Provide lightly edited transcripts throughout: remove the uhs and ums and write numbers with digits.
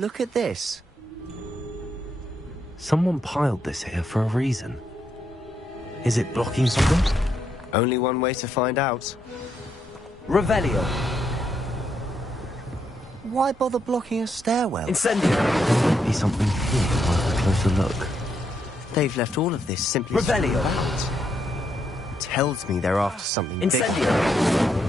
Look at this. Someone piled this here for a reason. Is it blocking something? Only one way to find out. Revelio. Why bother blocking a stairwell? Incendio. There might be something here worth a closer look. They've left all of this simply Revelio. out. Tells me they're after something Incendio. bigger.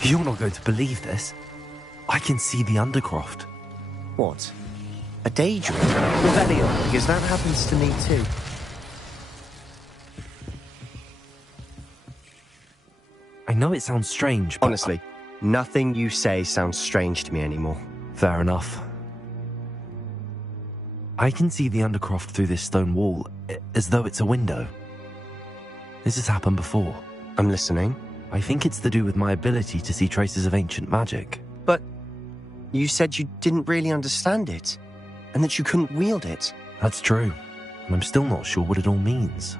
You're not going to believe this. I can see the Undercroft. What? A daydream? Revelio. Because that happens to me too. I know it sounds strange, but... Honestly, nothing you say sounds strange to me anymore. Fair enough. I can see the Undercroft through this stone wall, as though it's a window. This has happened before. I'm listening. I think it's to do with my ability to see traces of ancient magic. But you said you didn't really understand it, and that you couldn't wield it. That's true, and I'm still not sure what it all means.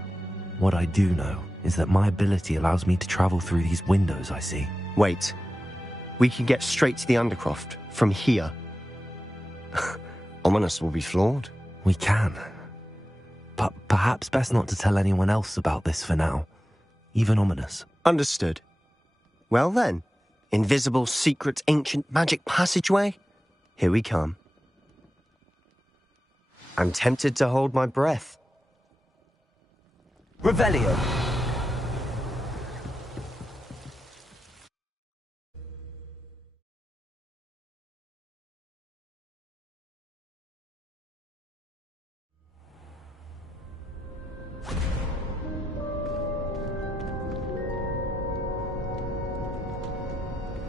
What I do know is that my ability allows me to travel through these windows I see. Wait. We can get straight to the Undercroft from here. Ominous will be flawed. We can. But perhaps best not to tell anyone else about this for now. Even Ominous. Understood. Well then, invisible, secret, ancient magic passageway? Here we come. I'm tempted to hold my breath. Revelio.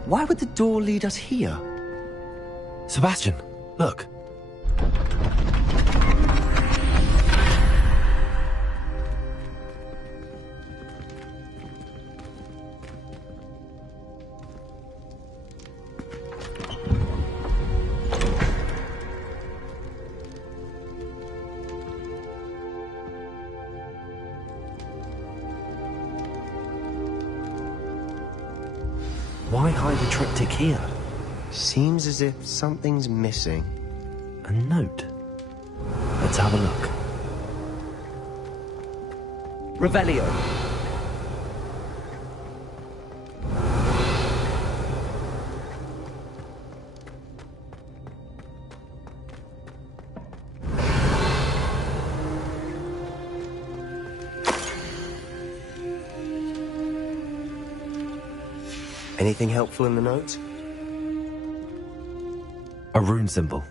Why would the door lead us here? Sebastian, look. Why hide a triptych here? Seems as if something's missing. A note. Let's have a look. Revelio. Anything helpful in the note? A rune symbol.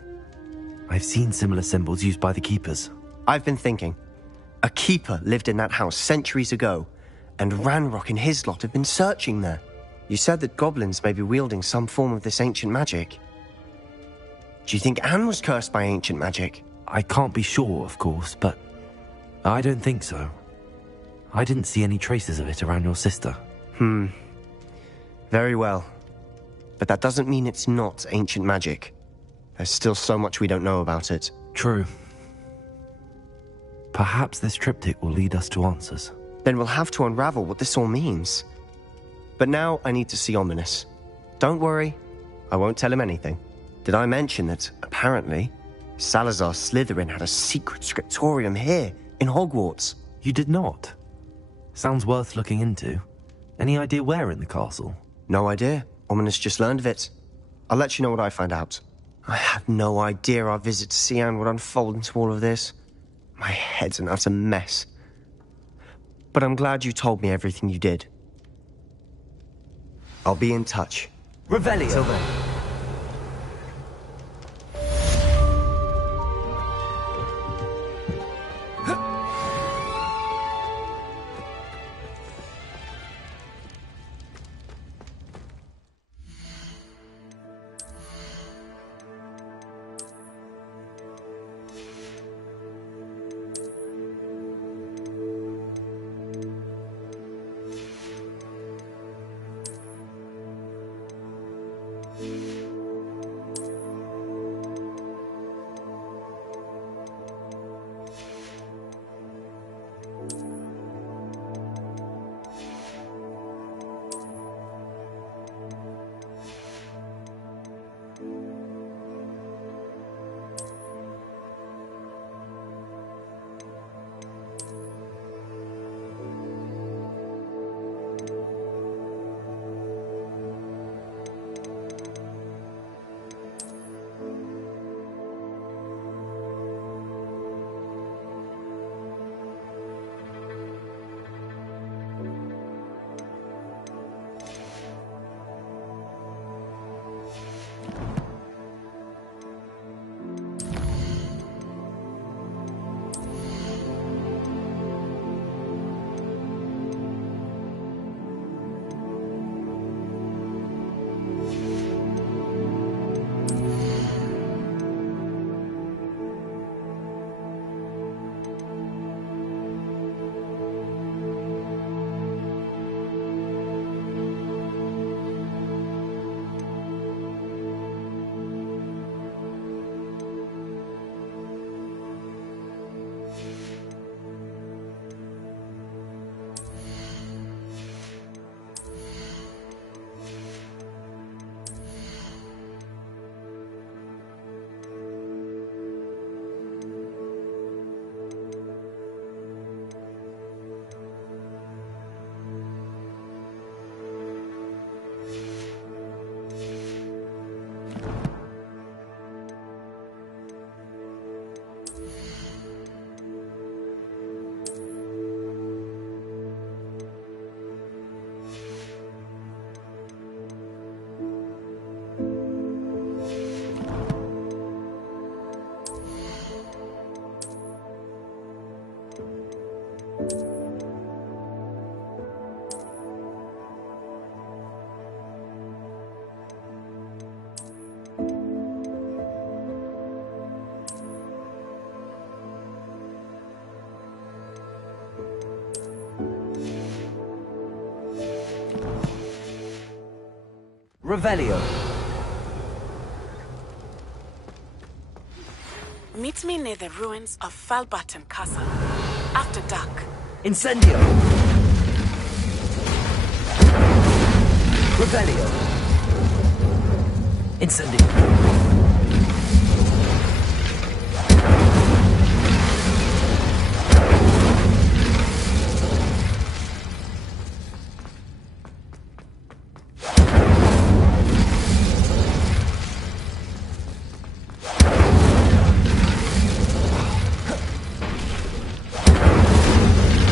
I've seen similar symbols used by the keepers. I've been thinking. A keeper lived in that house centuries ago, and Ranrock and his lot have been searching there. You said that goblins may be wielding some form of this ancient magic. Do you think Anne was cursed by ancient magic? I can't be sure, of course, but I don't think so. I didn't see any traces of it around your sister. Very well. But that doesn't mean it's not ancient magic. There's still so much we don't know about it. True. Perhaps this triptych will lead us to answers. Then we'll have to unravel what this all means. But now I need to see Ominous. Don't worry, I won't tell him anything. Did I mention that, apparently, Salazar Slytherin had a secret scriptorium here, in Hogwarts? You did not? Sounds worth looking into. Any idea where in the castle? No idea. Ominous just learned of it. I'll let you know what I find out. I had no idea our visit to Sian would unfold into all of this. My head's an utter mess. But I'm glad you told me everything you did. I'll be in touch. Revelio. Till then. Revelio. Meet me near the ruins of Falbaton Castle. After dark. Incendio. Revelio. Incendio.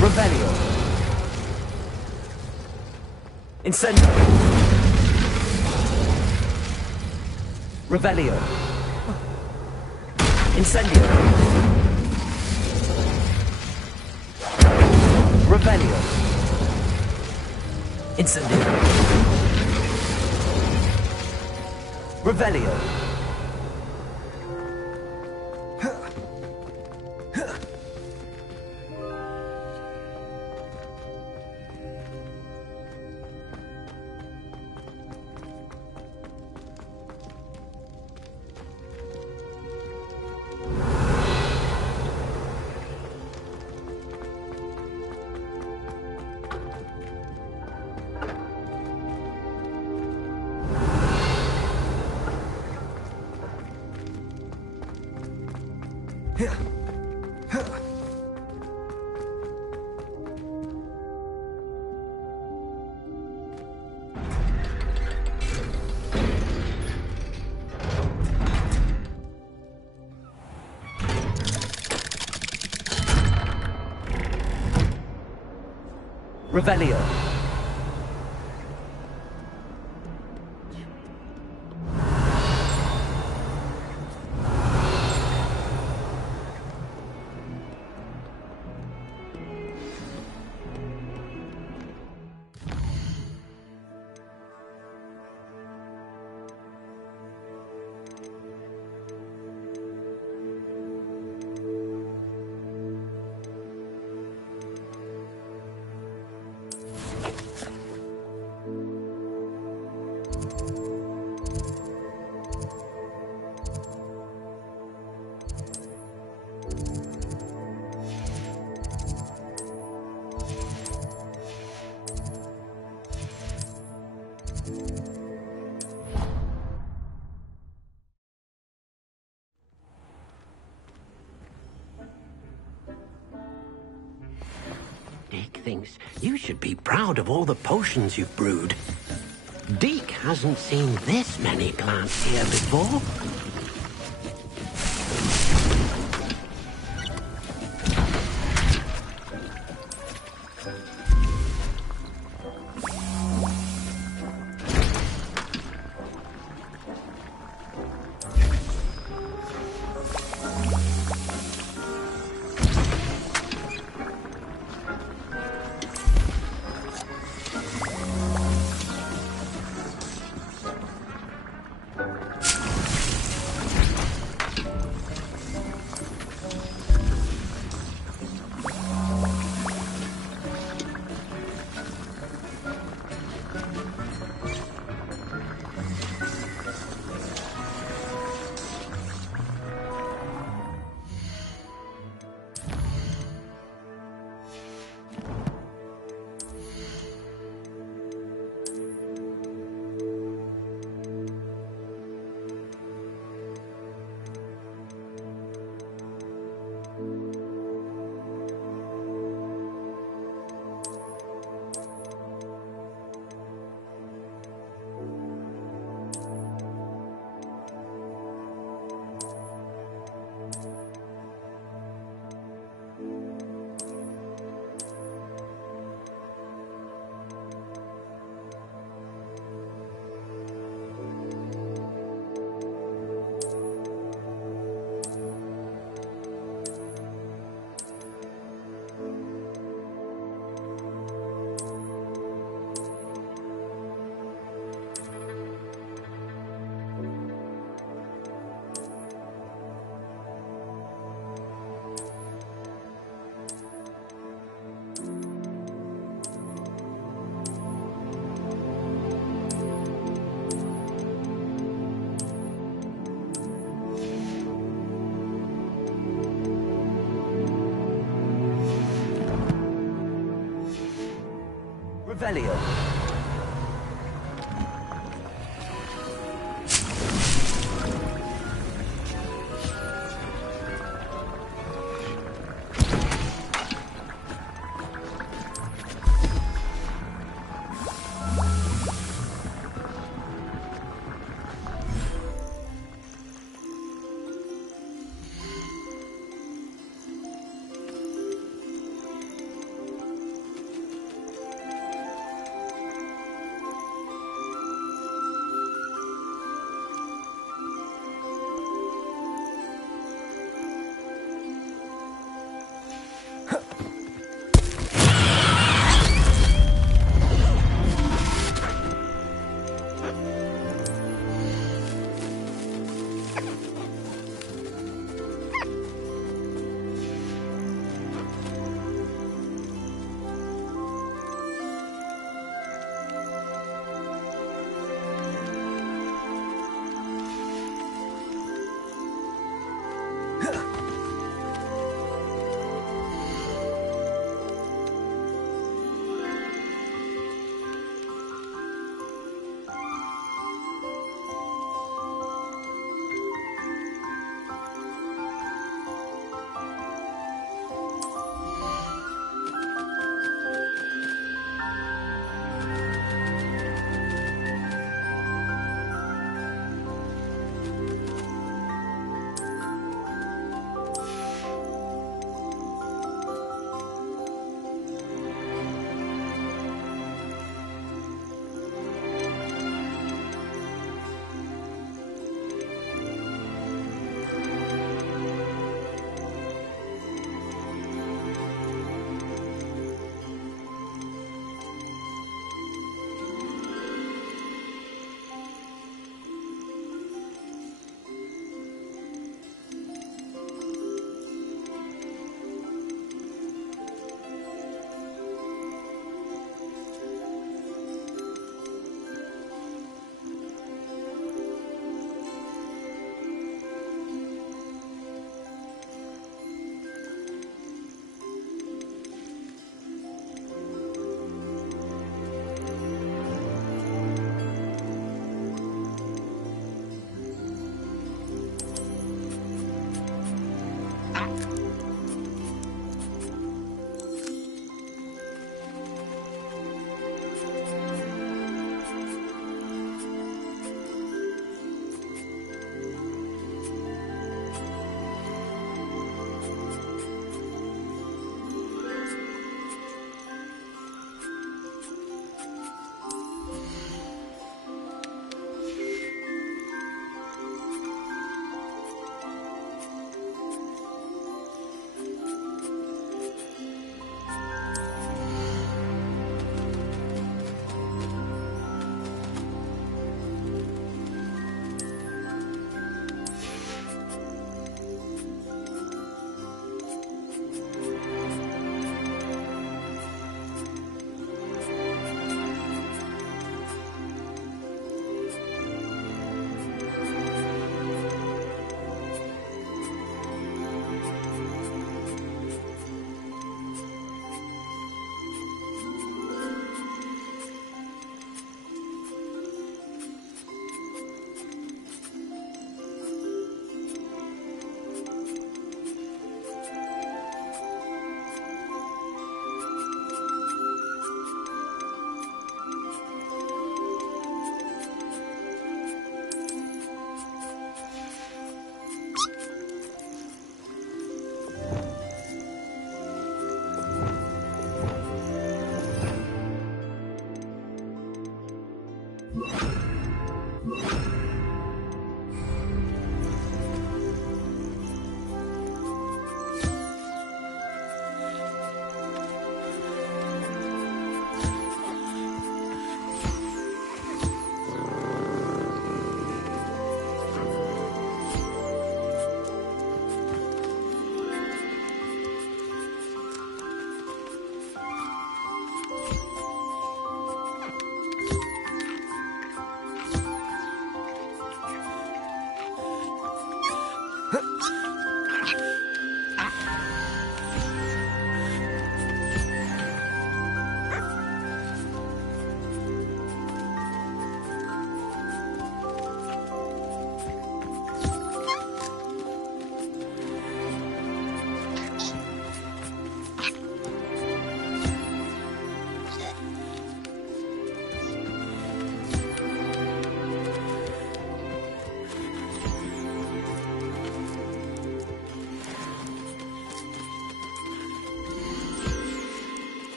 Revelio. Incendio. Revelio. Incendio. Revelio. Incendio. Revelio. Revelio. Dick thinks you should be proud of all the potions you've brewed. Deke hasn't seen this many plants here before. Revelio.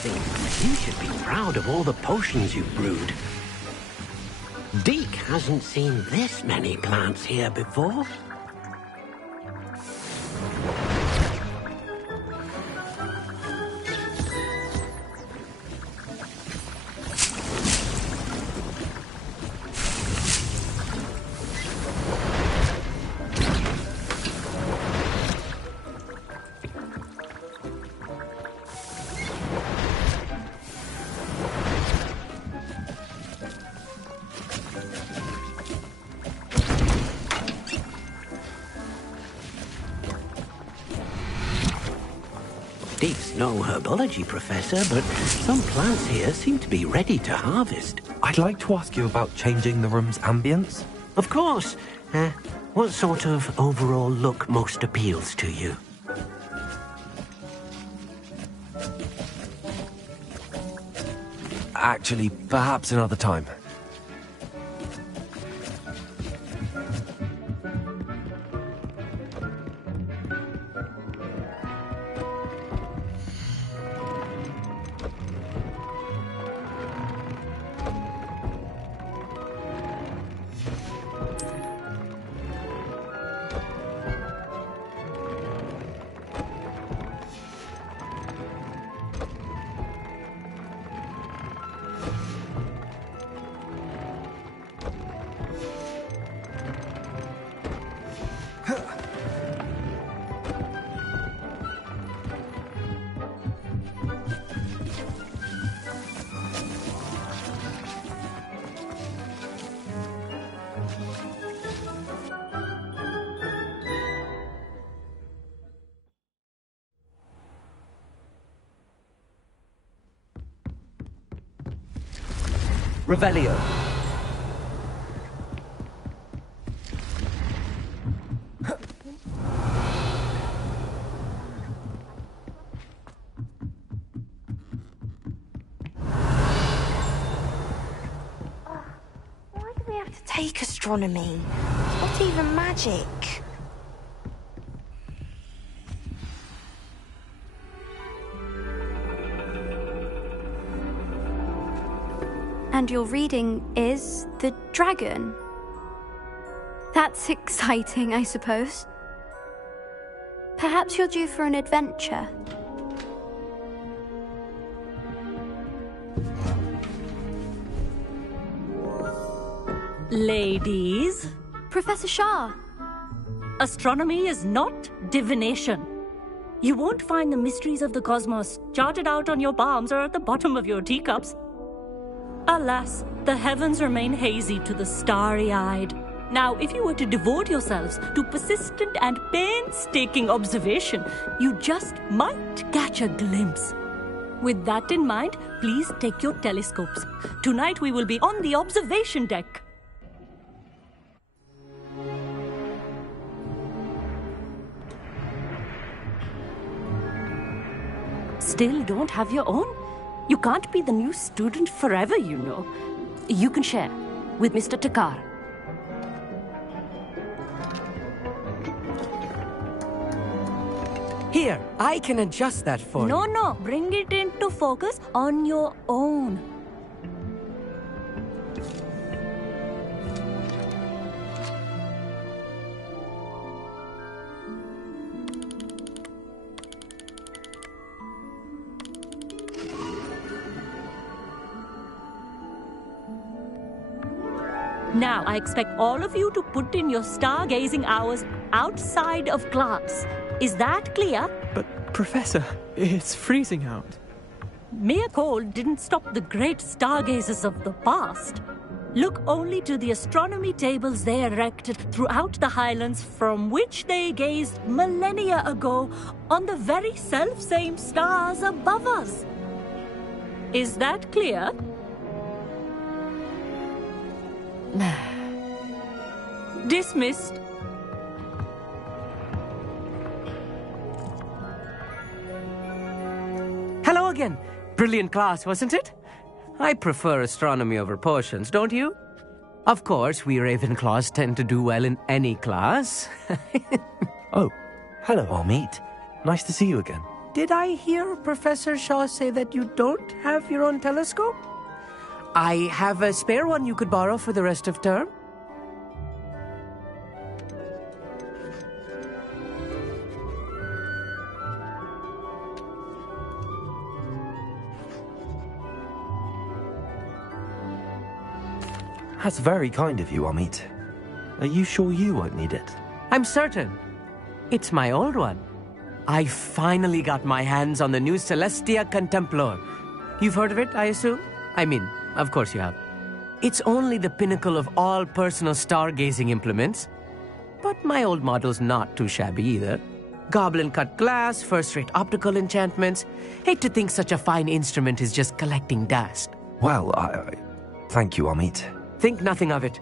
something. You should be proud of all the potions you've brewed. Deke hasn't seen this many plants here before. Deke's no herbology professor, but some plants here seem to be ready to harvest. I'd like to ask you about changing the room's ambience. Of course. What sort of overall look most appeals to you? Actually, perhaps another time. Revelio. Why do we have to take astronomy? It's not even magic. And your reading is the dragon. That's exciting, I suppose. Perhaps you're due for an adventure. Ladies, Professor Shah. astronomy is not divination. You won't find the mysteries of the cosmos charted out on your palms or at the bottom of your teacups. Alas, the heavens remain hazy to the starry-eyed. Now, if you were to devote yourselves to persistent and painstaking observation, you just might catch a glimpse. With that in mind, please take your telescopes. Tonight we will be on the observation deck. Still don't have your own? You can't be the new student forever, you know. You can share with Mr. Takar. Here, I can adjust that for you. No, bring it into focus on your own. Now, I expect all of you to put in your stargazing hours outside of class. Is that clear? But, Professor, it's freezing out. Mere cold didn't stop the great stargazers of the past. Look only to the astronomy tables they erected throughout the highlands from which they gazed millennia ago on the very self-same stars above us. Is that clear? Dismissed. Hello again. Brilliant class, wasn't it? I prefer astronomy over potions, don't you? Of course, we Ravenclaws tend to do well in any class. Oh, hello, Amit. Nice to see you again. did I hear Professor Shaw say that you don't have your own telescope? I have a spare one you could borrow for the rest of term. That's very kind of you, Amit. Are you sure you won't need it? I'm certain. It's my old one. I finally got my hands on the new Celestia Contemplar. You've heard of it, I assume? I mean, of course you have. It's only the pinnacle of all personal stargazing implements. But my old model's not too shabby either. Goblin-cut glass, first-rate optical enchantments. Hate to think such a fine instrument is just collecting dust. Well, thank you, Amit. Think nothing of it.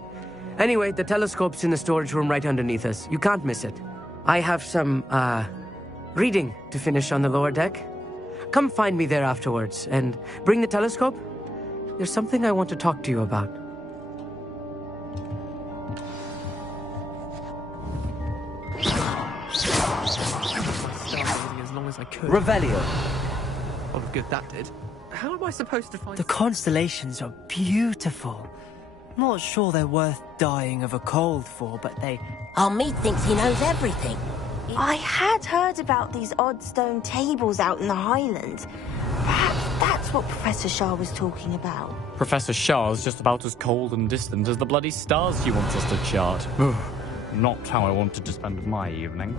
Anyway, the telescope's in the storage room right underneath us. You can't miss it. I have some, reading to finish on the lower deck. Come find me there afterwards, and bring the telescope. There's something I want to talk to you about. As long as I could. Revelio. Oh, good, that did. How am I supposed to find... The constellations are beautiful. Not sure they're worth dying of a cold for, but they... Amit thinks he knows everything. I had heard about these odd stone tables out in the Highlands. Perhaps that's what Professor Shah was talking about. Professor Shah's just about as cold and distant as the bloody stars she wants us to chart. Not how I wanted to spend my evening.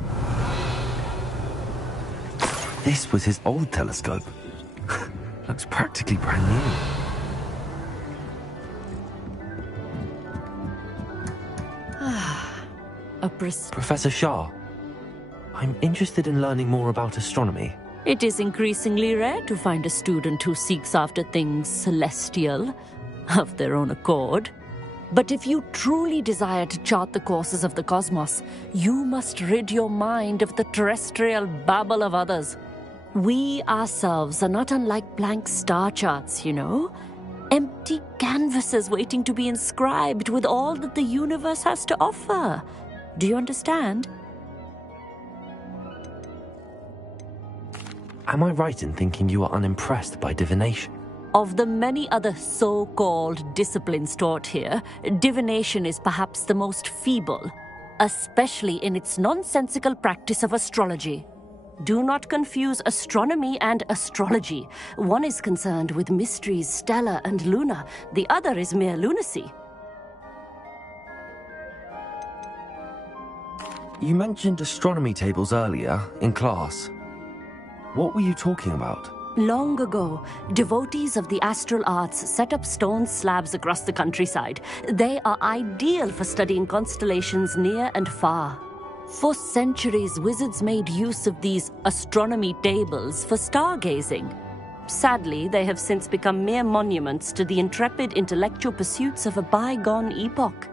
This was his old telescope. Looks practically brand new. Professor Shah, I'm interested in learning more about astronomy. It is increasingly rare to find a student who seeks after things celestial, of their own accord. But if you truly desire to chart the courses of the cosmos, you must rid your mind of the terrestrial babble of others. We ourselves are not unlike blank star charts, you know. Empty canvases waiting to be inscribed with all that the universe has to offer. Do you understand? Am I right in thinking you are unimpressed by divination? Of the many other so-called disciplines taught here, divination is perhaps the most feeble, especially in its nonsensical practice of astrology. Do not confuse astronomy and astrology. One is concerned with mysteries stellar and lunar, the other is mere lunacy. You mentioned astronomy tables earlier, in class. What were you talking about? Long ago, devotees of the astral arts set up stone slabs across the countryside. They are ideal for studying constellations near and far. For centuries, wizards made use of these astronomy tables for stargazing. Sadly, they have since become mere monuments to the intrepid intellectual pursuits of a bygone epoch.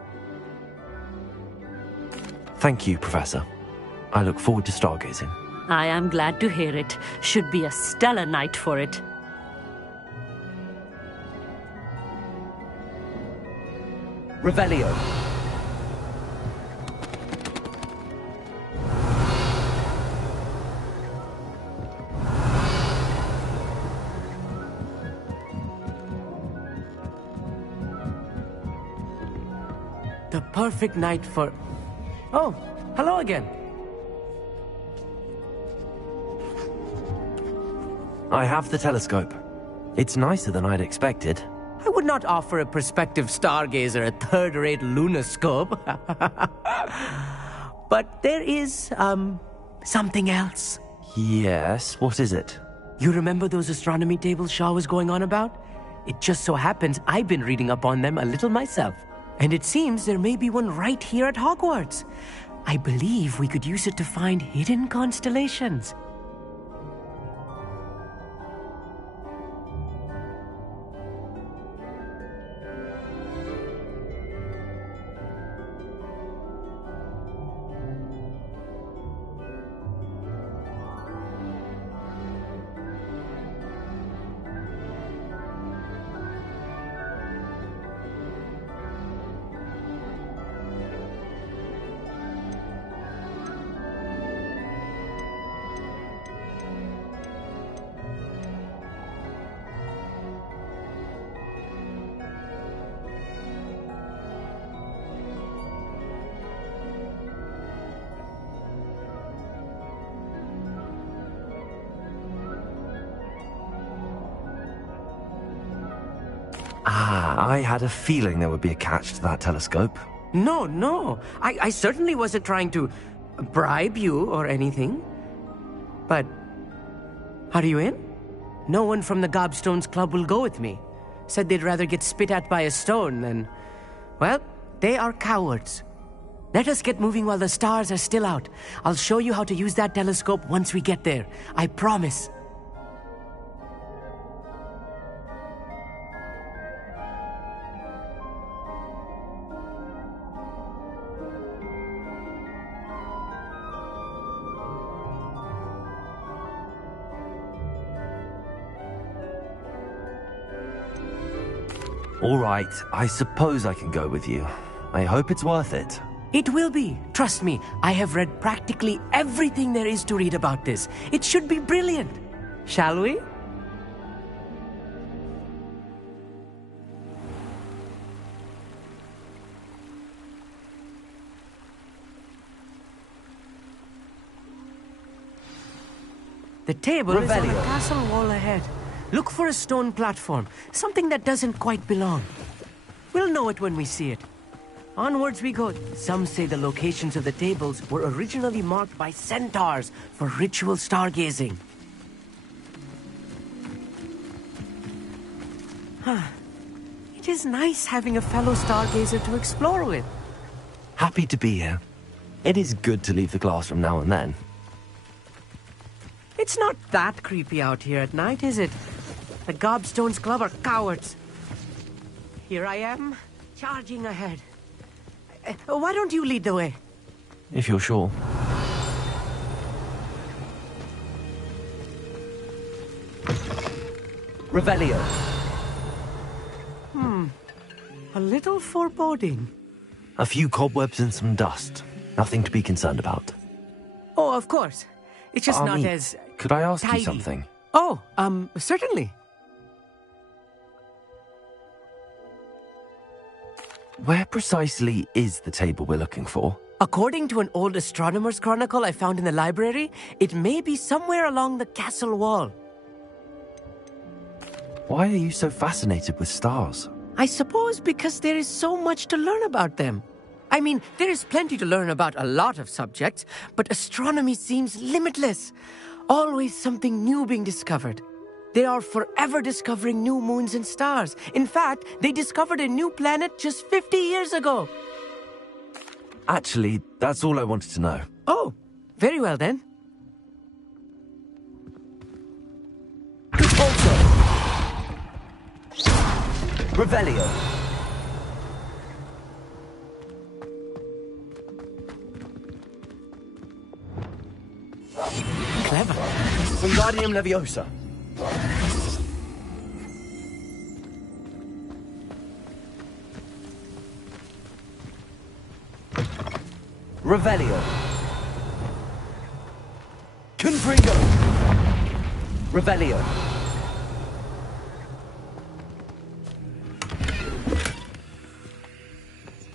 Thank you, Professor. I look forward to stargazing. I am glad to hear it. Should be a stellar night for it. Revelio. The perfect night for... Oh, hello again. I have the telescope. It's nicer than I'd expected. I would not offer a prospective stargazer a third-rate lunoscope. But there is, something else. Yes, what is it? You remember those astronomy tables Shaw was going on about? It just so happens I've been reading up on them a little myself. And it seems there may be one right here at Hogwarts. I believe we could use it to find hidden constellations. I had a feeling there would be a catch to that telescope. No. I certainly wasn't trying to bribe you or anything. But are you in? No one from the Gobstones Club will go with me. Said they'd rather get spit at by a stone than... Well, they are cowards. Let us get moving while the stars are still out. I'll show you how to use that telescope once we get there. I promise. All right, I suppose I can go with you. I hope it's worth it. It will be. Trust me, I have read practically everything there is to read about this. It should be brilliant. Shall we? The table is on the castle wall ahead. Look for a stone platform, something that doesn't quite belong. We'll know it when we see it. Onwards we go. Some say the locations of the tables were originally marked by centaurs for ritual stargazing. It is nice having a fellow stargazer to explore with. Happy to be here. It is good to leave the classroom now and then. It's not that creepy out here at night, is it? The Gobstones Club are cowards. Here I am, charging ahead. Why don't you lead the way? If you're sure. Revelio. A little foreboding. A few cobwebs and some dust. Nothing to be concerned about. Oh, of course. It's just not as... Could I ask tidy. you something? Oh, certainly. Where precisely is the table we're looking for? According to an old astronomer's chronicle I found in the library, it may be somewhere along the castle wall. Why are you so fascinated with stars? I suppose because there is so much to learn about them. I mean, there is plenty to learn about a lot of subjects, but astronomy seems limitless. Always something new being discovered. They are forever discovering new moons and stars. In fact, they discovered a new planet just 50 years ago. Actually, that's all I wanted to know. Oh, very well then. Revelio. Clever. Wingardium Leviosa. Revelio. Confringo. Revelio.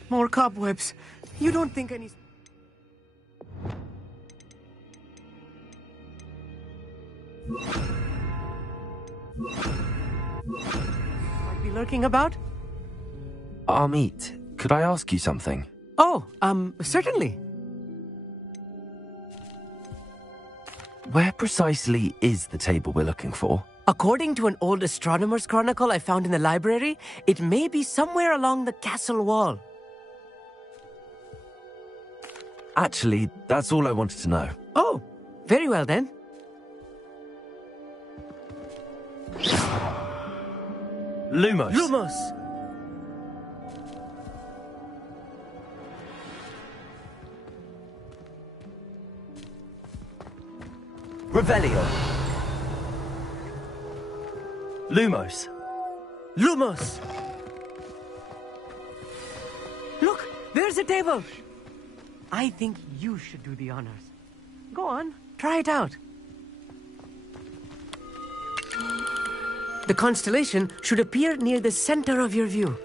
More cobwebs. You don't think any... Might be lurking about? Amit, could I ask you something? Oh, certainly. Where precisely is the table we're looking for? According to an old astronomer's chronicle I found in the library, it may be somewhere along the castle wall. Actually, that's all I wanted to know. Oh, very well then. Lumos. Lumos! Revelio. Lumos. Lumos! Look, there's a table! I think you should do the honors. Go on, try it out. The constellation should appear near the center of your view.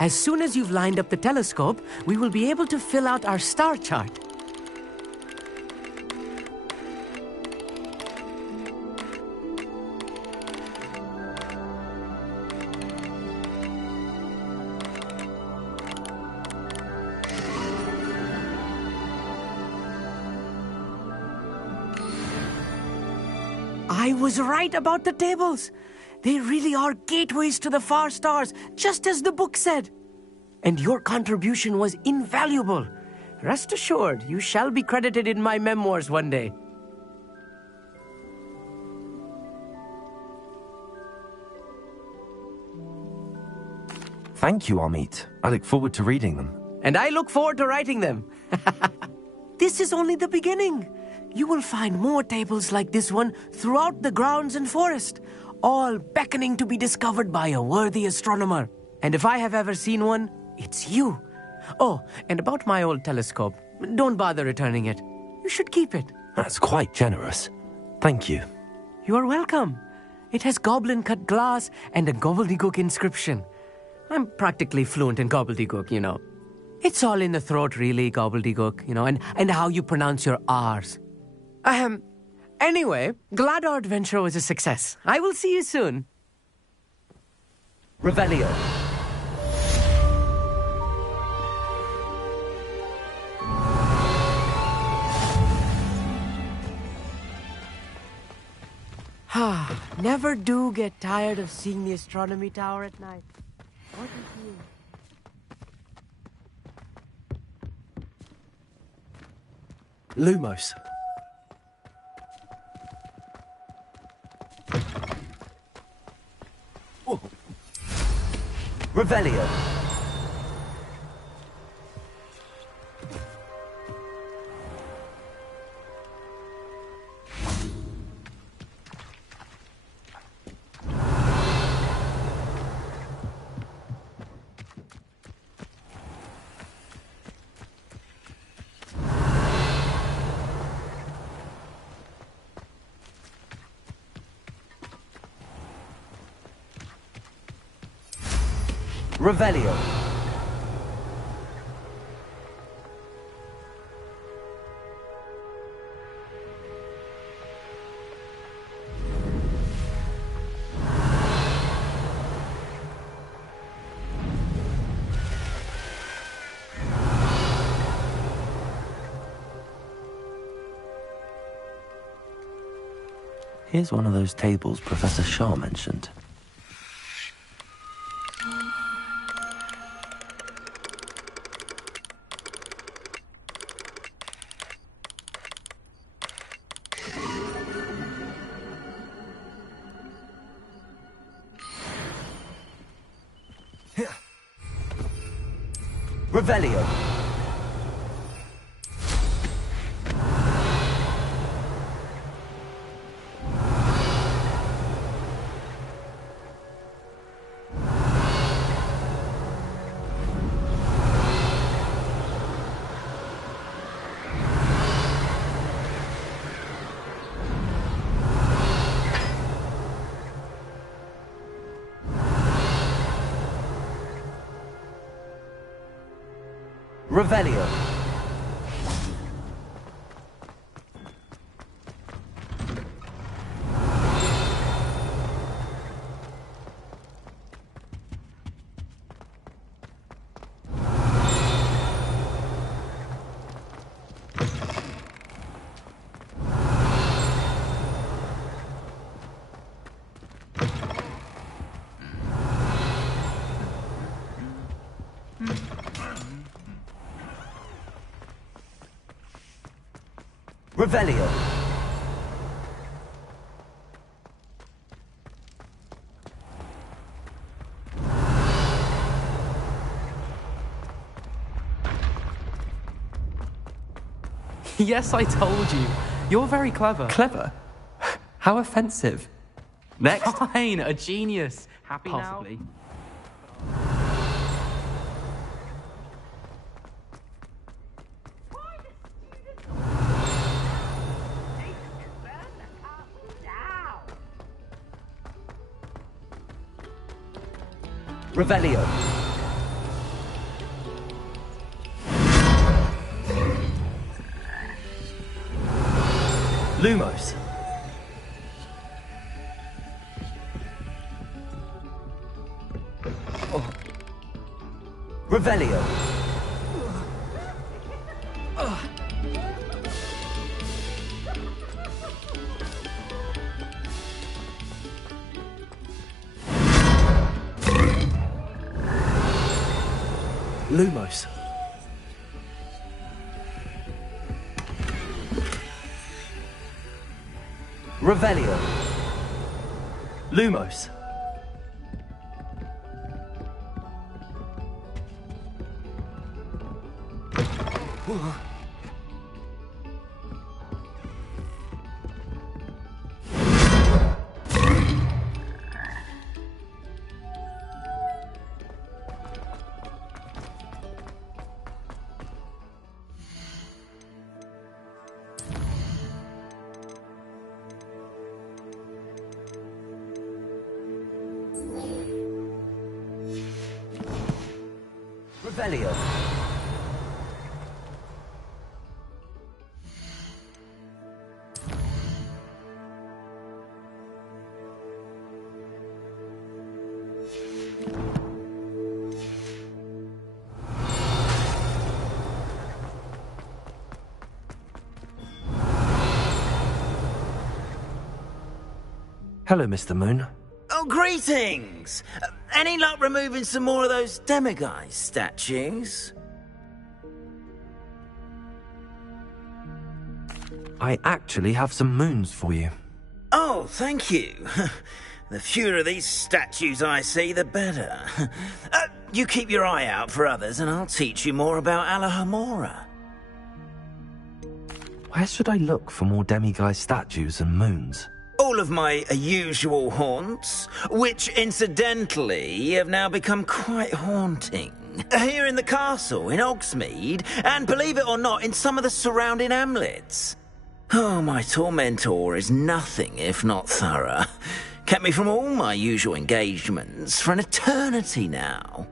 As soon as you've lined up the telescope, we will be able to fill out our star chart. I was right about the tables. They really are gateways to the far stars, just as the book said. And your contribution was invaluable. Rest assured, you shall be credited in my memoirs one day. Thank you, Amit. I look forward to reading them. And I look forward to writing them. This is only the beginning. You will find more tables like this one throughout the grounds and forest, all beckoning to be discovered by a worthy astronomer. And if I have ever seen one, it's you. Oh, and about my old telescope, don't bother returning it. You should keep it. That's quite generous. Thank you. You are welcome. It has goblin-cut glass and a gobbledygook inscription. I'm practically fluent in gobbledygook, you know. It's all in the throat, really, gobbledygook, you know, and how you pronounce your R's. Anyway, glad our adventure was a success. I will see you soon. Revelio. Never do get tired of seeing the astronomy tower at night. What is you? Lumos. Oh. Revelio. Revelio. Here's one of those tables Professor Shaw mentioned. Revelio. Revelio. Revelio. Yes, I told you. You're very clever. Clever? How offensive. Next. Fine, a genius. Happy Possibly. now? Revelio. Lumos. Oh. Revelio. Lumos. Revelio. Lumos. Revelio. Hello, Mr. Moon. Oh, greetings! Any luck removing some more of those demiguise statues? I actually have some moons for you. Oh, thank you. The fewer of these statues I see, the better. You keep your eye out for others, and I'll teach you more about Alohomora. Where should I look for more demiguise statues and moons? All of my usual haunts, which incidentally have now become quite haunting. Here in the castle, in Hogsmeade, and believe it or not, in some of the surrounding hamlets. Oh, my tormentor is nothing if not thorough. Kept me from all my usual engagements for an eternity now.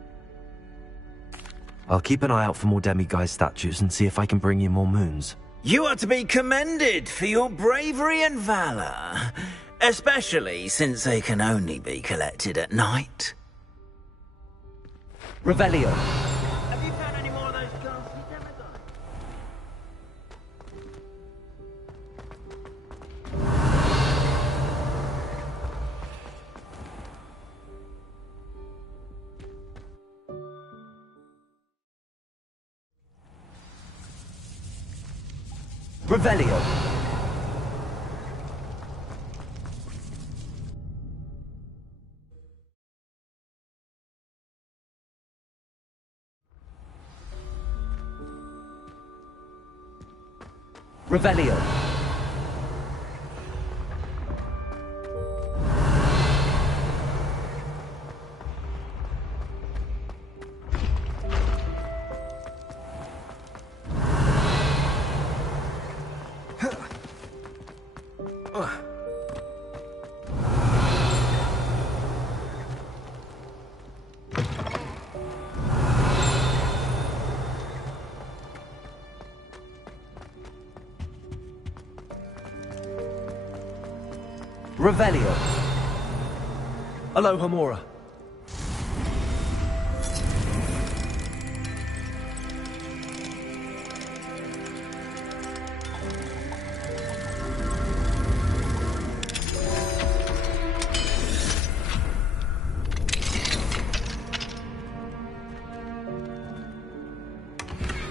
I'll keep an eye out for more demiguise statues and see if I can bring you more moons. You are to be commended for your bravery and valor, especially since they can only be collected at night. Revelio. Have you found any more of those ghastly demiguise? Revelio. Revelio. Revelio. Alohomora.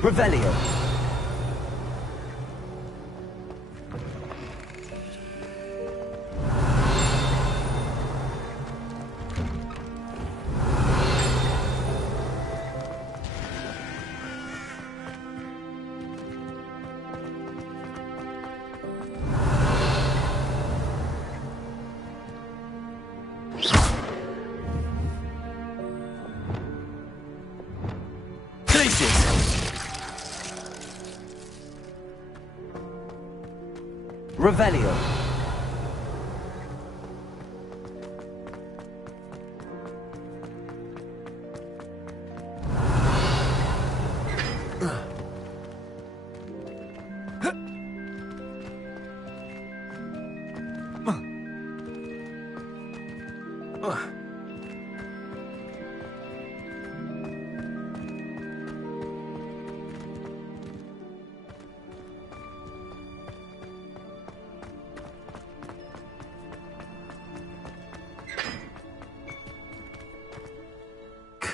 Revelio. Revelio.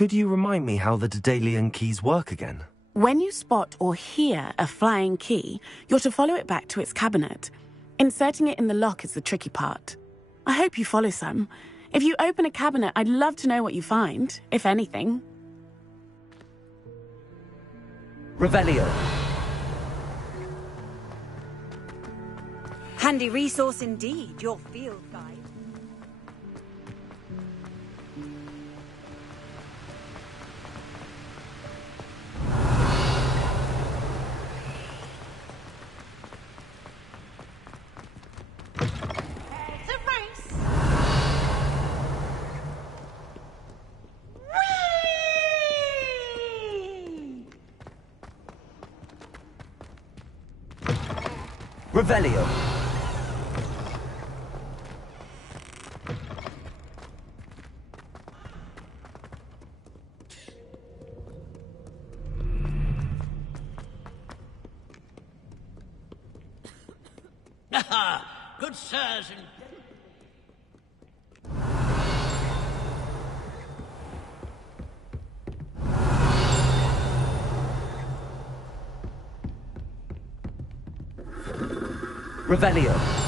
Could you remind me how the Daedalian keys work again? When you spot or hear a flying key, you're to follow it back to its cabinet. Inserting it in the lock is the tricky part. I hope you follow some. If you open a cabinet, I'd love to know what you find, if anything. Revelio. Handy resource indeed, your field guide. Revelio. Good sirs and... Revelio.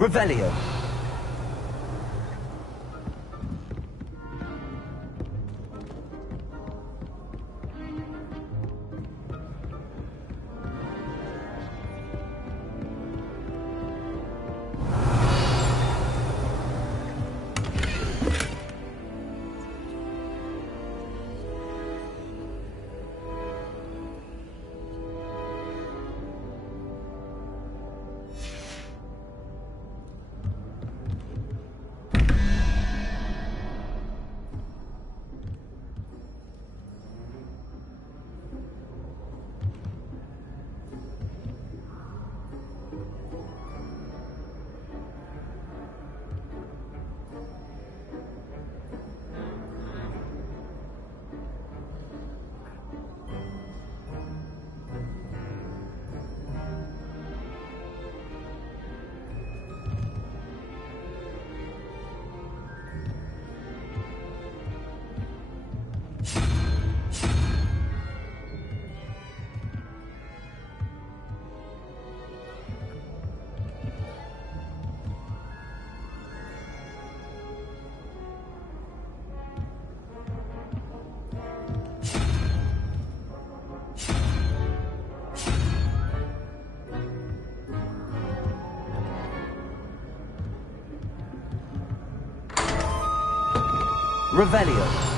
Revelio. Revelio.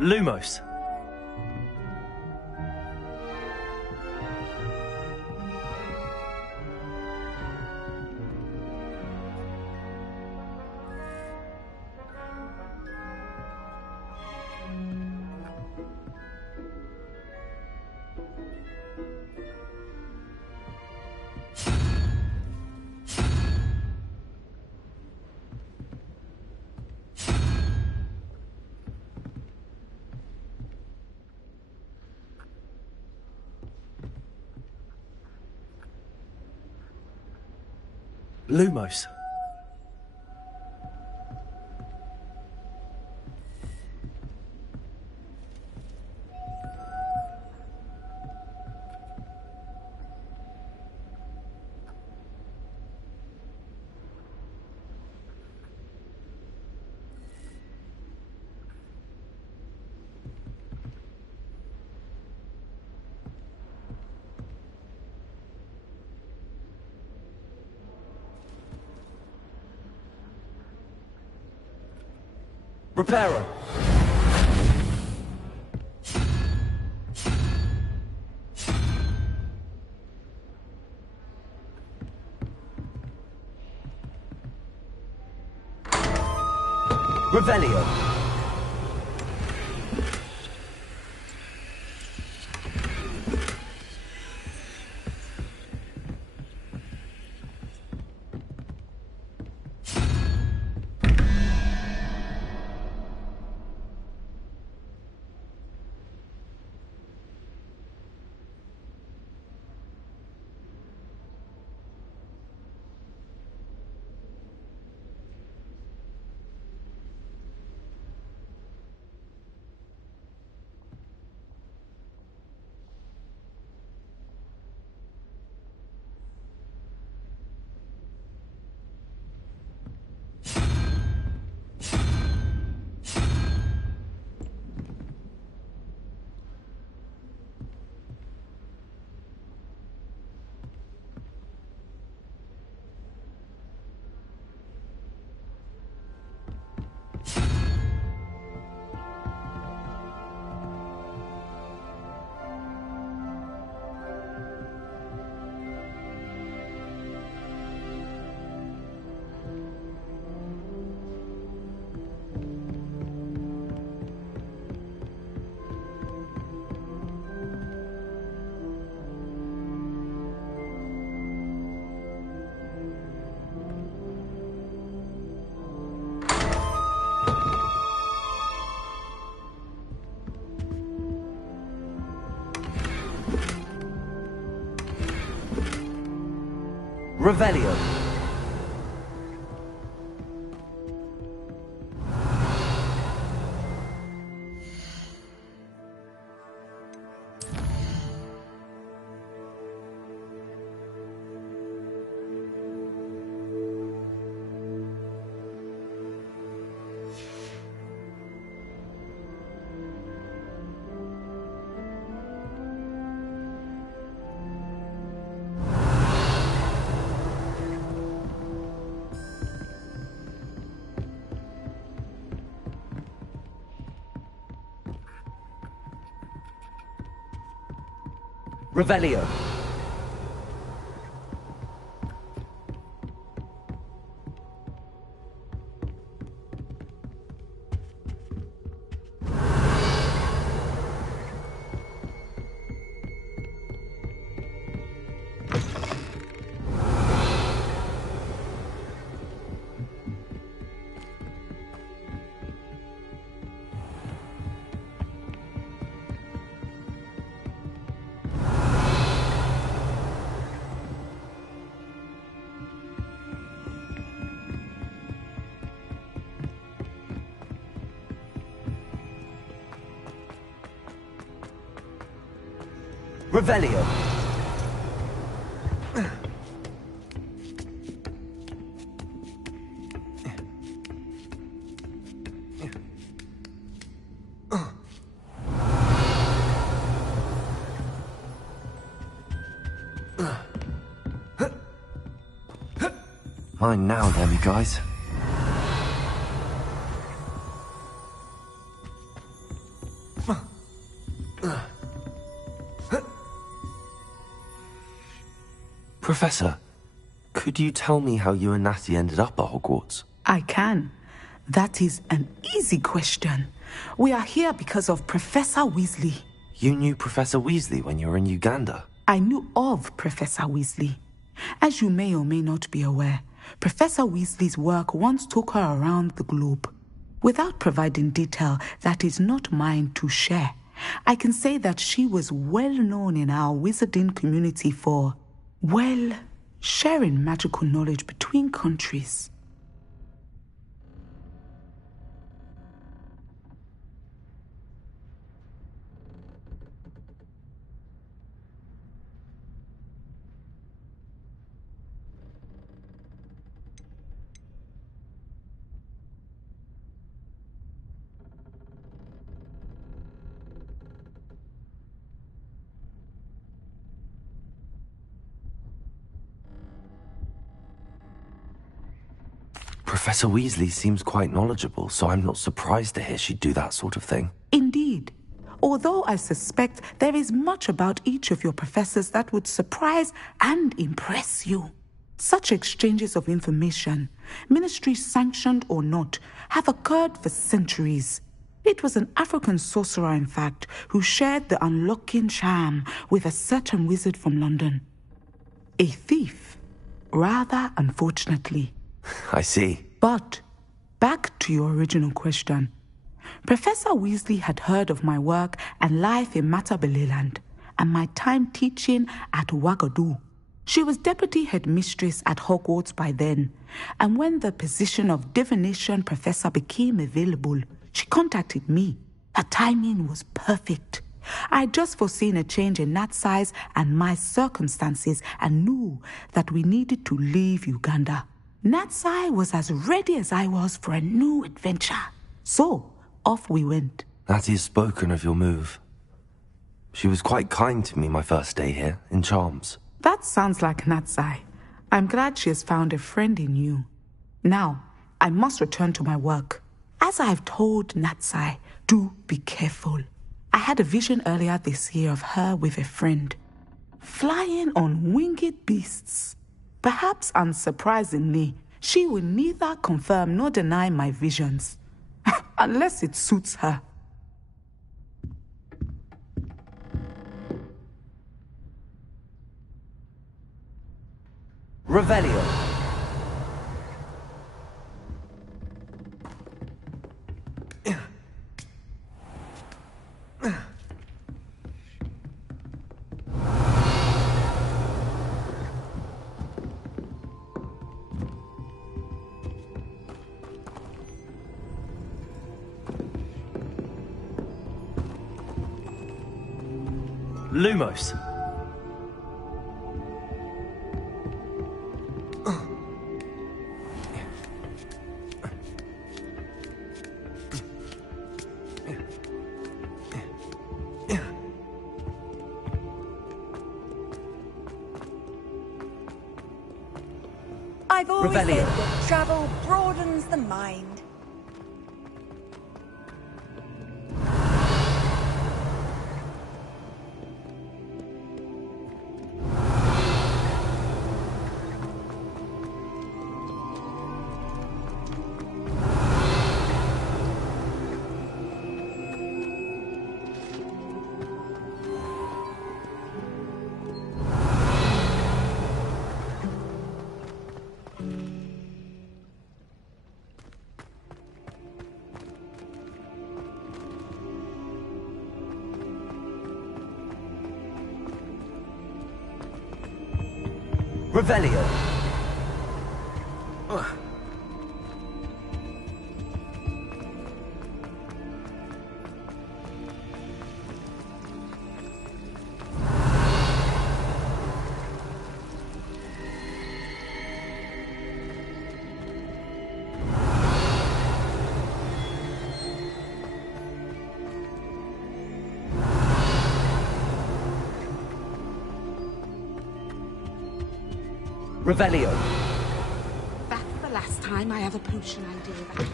Lumos. Lumos. Reparo. Revelio. Revelio. Revelio. Revelio. Mine now, then, guys. Professor, could you tell me how you and Natty ended up at Hogwarts? I can. That is an easy question. We are here because of Professor Weasley. You knew Professor Weasley when you were in Uganda? I knew of Professor Weasley. As you may or may not be aware, Professor Weasley's work once took her around the globe. Without providing detail that is not mine to share, I can say that she was well known in our wizarding community for, well, sharing magical knowledge between countries. Professor Weasley seems quite knowledgeable, so I'm not surprised to hear she'd do that sort of thing. Indeed. Although I suspect there is much about each of your professors that would surprise and impress you. Such exchanges of information, ministry sanctioned or not, have occurred for centuries. It was an African sorcerer, in fact, who shared the unlocking charm with a certain wizard from London. A thief, rather unfortunately. I see. But, back to your original question. Professor Weasley had heard of my work and life in Matabeleland, and my time teaching at Ouagadougou. She was deputy headmistress at Hogwarts by then, and when the position of divination professor became available, she contacted me. Her timing was perfect. I had just foreseen a change in Nat's size and my circumstances and knew that we needed to leave Uganda. Natsai was as ready as I was for a new adventure. So, off we went. Natty has spoken of your move. She was quite kind to me my first day here, in Charms. That sounds like Natsai. I'm glad she has found a friend in you. Now, I must return to my work. As I've told Natsai, do be careful. I had a vision earlier this year of her with a friend, flying on winged beasts. Perhaps unsurprisingly, she will neither confirm nor deny my visions, unless it suits her. Revelio. Lumos. I've always said Revelio. that travel broadens the mind. Revelio. Revelio. That's the last time I have a potion idea.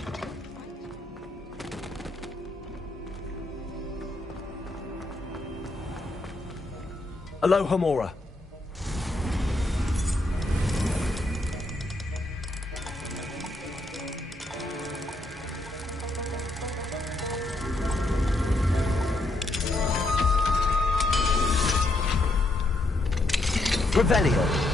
Aloha Mora. Revelio.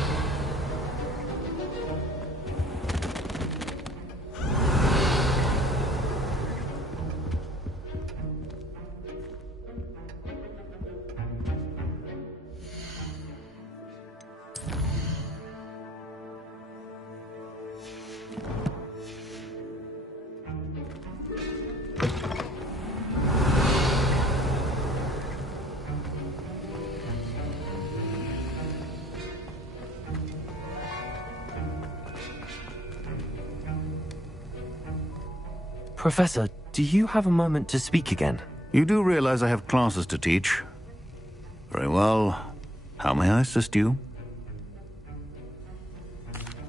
Professor, do you have a moment to speak again? You do realize I have classes to teach. Very well. How may I assist you?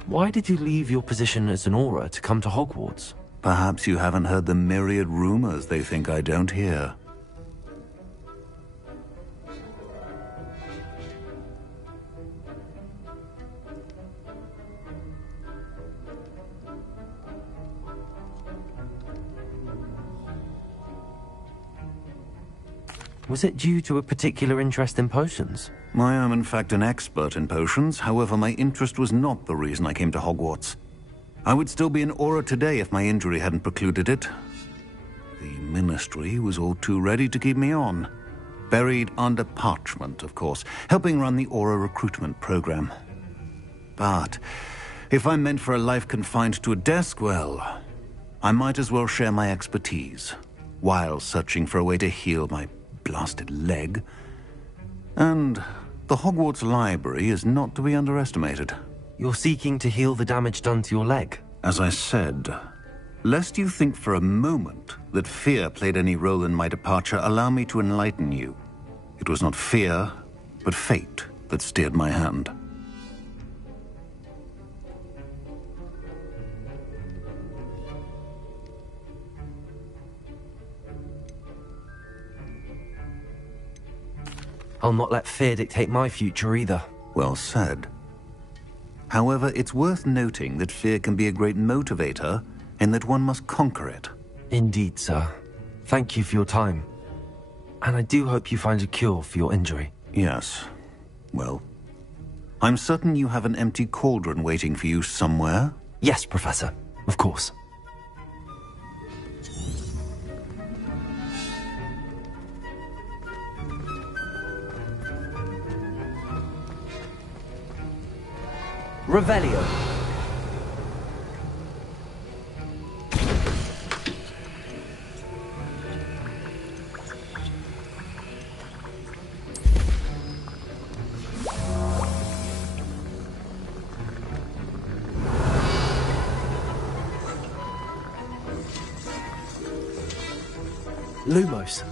Why did you leave your position as an Auror to come to Hogwarts? Perhaps you haven't heard the myriad rumors they think I don't hear. Was it due to a particular interest in potions? I am in fact an expert in potions, however my interest was not the reason I came to Hogwarts. I would still be an Auror today if my injury hadn't precluded it. The Ministry was all too ready to keep me on. Buried under parchment, of course, helping run the Auror recruitment program. But if I'm meant for a life confined to a desk, well, I might as well share my expertise, while searching for a way to heal my blasted leg. And the Hogwarts Library is not to be underestimated. You're seeking to heal the damage done to your leg? As I said, lest you think for a moment that fear played any role in my departure, allow me to enlighten you. It was not fear, but fate that steered my hand. I'll not let fear dictate my future either. Well said. However, it's worth noting that fear can be a great motivator, and that one must conquer it. Indeed, sir. Thank you for your time. And I do hope you find a cure for your injury. Yes. Well, I'm certain you have an empty cauldron waiting for you somewhere? Yes, Professor. Of course. Revelio. Lumos.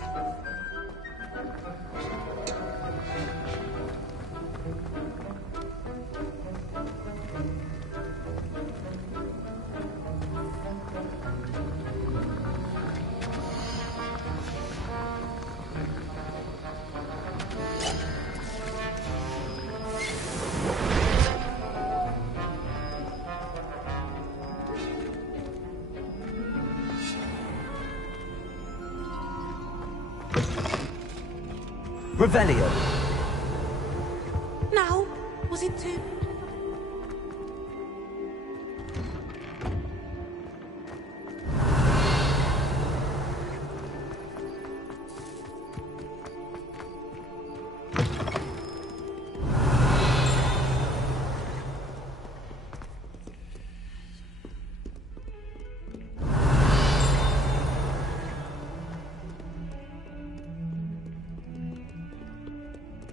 Revelio. Now, was it too...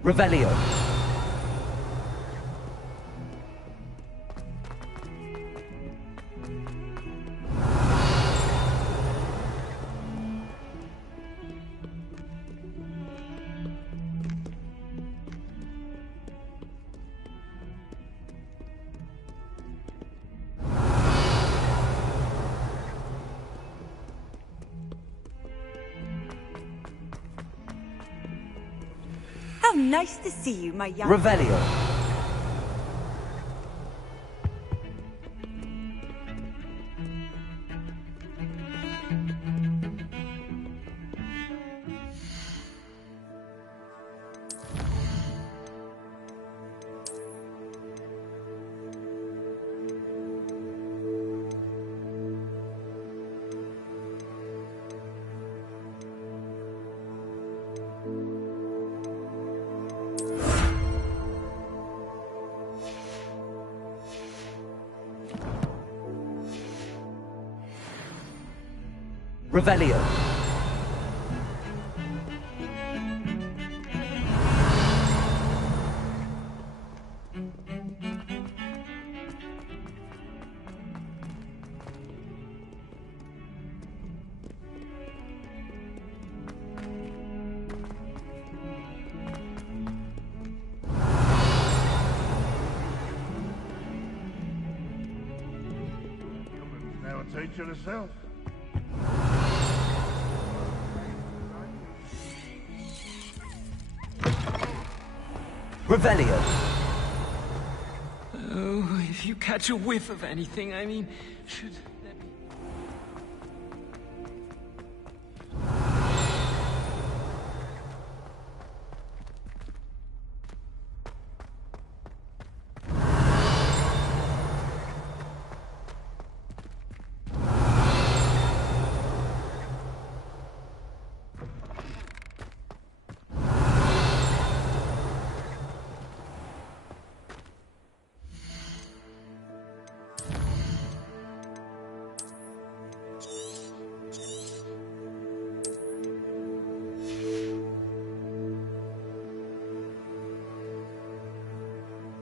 Revelio. How nice to see you, my young... Revelio. Revelio. teach you yourself. Revelio. Oh, if you catch a whiff of anything, I mean, should...